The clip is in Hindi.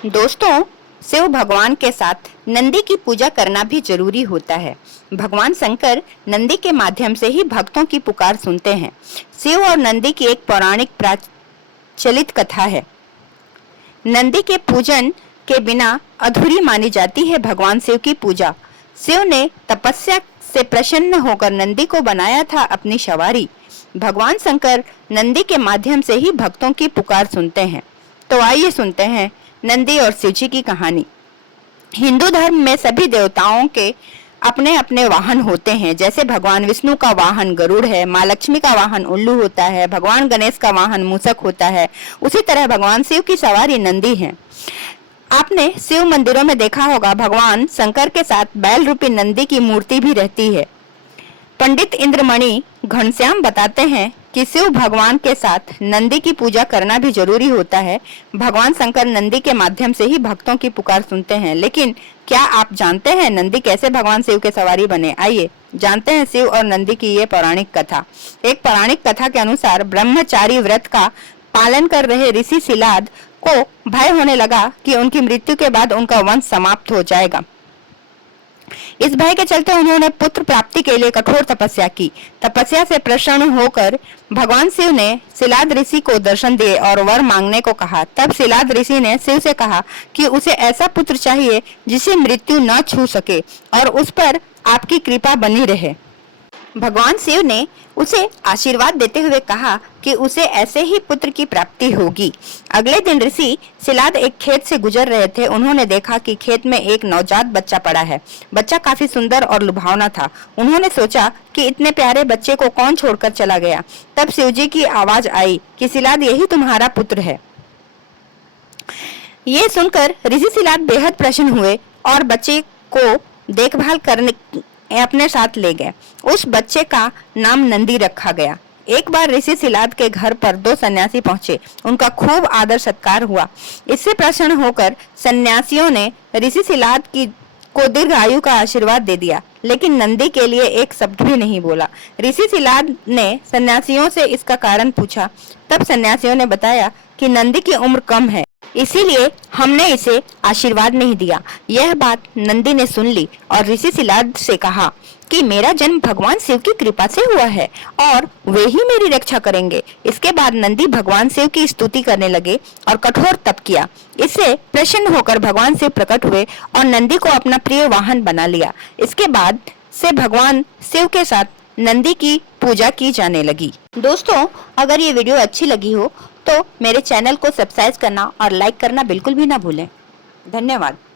दोस्तों, शिव भगवान के साथ नंदी की पूजा करना भी जरूरी होता है। भगवान शंकर नंदी के माध्यम से ही भक्तों की पुकार सुनते हैं। शिव और नंदी की एक पौराणिक प्रचलित कथा है। नंदी के पूजन के बिना अधूरी मानी जाती है भगवान शिव की पूजा। शिव ने तपस्या से प्रसन्न होकर नंदी को बनाया था अपनी सवारी। भगवान शंकर नंदी के माध्यम से ही भक्तों की पुकार सुनते हैं। तो आइए सुनते हैं नंदी और शिवजी की कहानी। हिंदू धर्म में सभी देवताओं के अपने अपने वाहन होते हैं। जैसे भगवान विष्णु का वाहन गरुड़ है, माँ लक्ष्मी का वाहन उल्लू होता है, भगवान गणेश का वाहन मूषक होता है। उसी तरह भगवान शिव की सवारी नंदी है। आपने शिव मंदिरों में देखा होगा, भगवान शंकर के साथ बैल रूपी नंदी की मूर्ति भी रहती है। पंडित इंद्रमणि घनश्याम बताते हैं कि शिव भगवान के साथ नंदी की पूजा करना भी जरूरी होता है। भगवान शंकर नंदी के माध्यम से ही भक्तों की पुकार सुनते हैं। लेकिन क्या आप जानते हैं नंदी कैसे भगवान शिव के सवारी बने? आइए जानते हैं शिव और नंदी की ये पौराणिक कथा। एक पौराणिक कथा के अनुसार ब्रह्मचारी व्रत का पालन कर रहे ऋषि शिलाद को भय होने लगा कि उनकी मृत्यु के बाद उनका वंश समाप्त हो जाएगा। इस भय के चलते उन्होंने पुत्र प्राप्ति के लिए कठोर तपस्या की। तपस्या से प्रसन्न होकर भगवान शिव ने शिलाद ऋषि को दर्शन दिए और वर मांगने को कहा। तब शिलाद ऋषि ने शिव से कहा कि उसे ऐसा पुत्र चाहिए जिसे मृत्यु न छू सके और उस पर आपकी कृपा बनी रहे। भगवान शिव ने उसे आशीर्वाद देते हुए कहा कि उसे ऐसे ही पुत्र की प्राप्ति होगी। अगले दिन ऋषि शिलाद एक खेत से गुजर रहे थे। उन्होंने देखा कि खेत में एक नवजात बच्चा पड़ा है। बच्चा काफी सुंदर और लुभावना था। उन्होंने सोचा कि इतने प्यारे बच्चे को कौन छोड़कर चला गया। तब शिवजी की आवाज आई कि शिलाद, यही तुम्हारा पुत्र है। ये सुनकर ऋषि शिलाद बेहद प्रसन्न हुए और बच्चे को देखभाल करने अपने साथ ले गए। उस बच्चे का नाम नंदी रखा गया। एक बार ऋषि शिलाद के घर पर दो सन्यासी पहुंचे। उनका खूब आदर सत्कार हुआ। इससे प्रसन्न होकर सन्यासियों ने ऋषि शिलाद को दीर्घ आयु का आशीर्वाद दे दिया, लेकिन नंदी के लिए एक शब्द भी नहीं बोला। ऋषि शिलाद ने सन्यासियों से इसका कारण पूछा। तब सन्यासियों ने बताया कि नंदी की उम्र कम है, इसीलिए हमने इसे आशीर्वाद नहीं दिया। यह बात नंदी ने सुन ली और ऋषि शिलाद से कहा कि मेरा जन्म भगवान शिव की कृपा से हुआ है और वे ही मेरी रक्षा करेंगे। इसके बाद नंदी भगवान शिव की स्तुति करने लगे और कठोर तप किया। इससे प्रसन्न होकर भगवान शिव प्रकट हुए और नंदी को अपना प्रिय वाहन बना लिया। इसके बाद से भगवान शिव के साथ नंदी की पूजा की जाने लगी। दोस्तों, अगर ये वीडियो अच्छी लगी हो तो मेरे चैनल को सब्सक्राइब करना और लाइक करना बिल्कुल भी ना भूलें। धन्यवाद।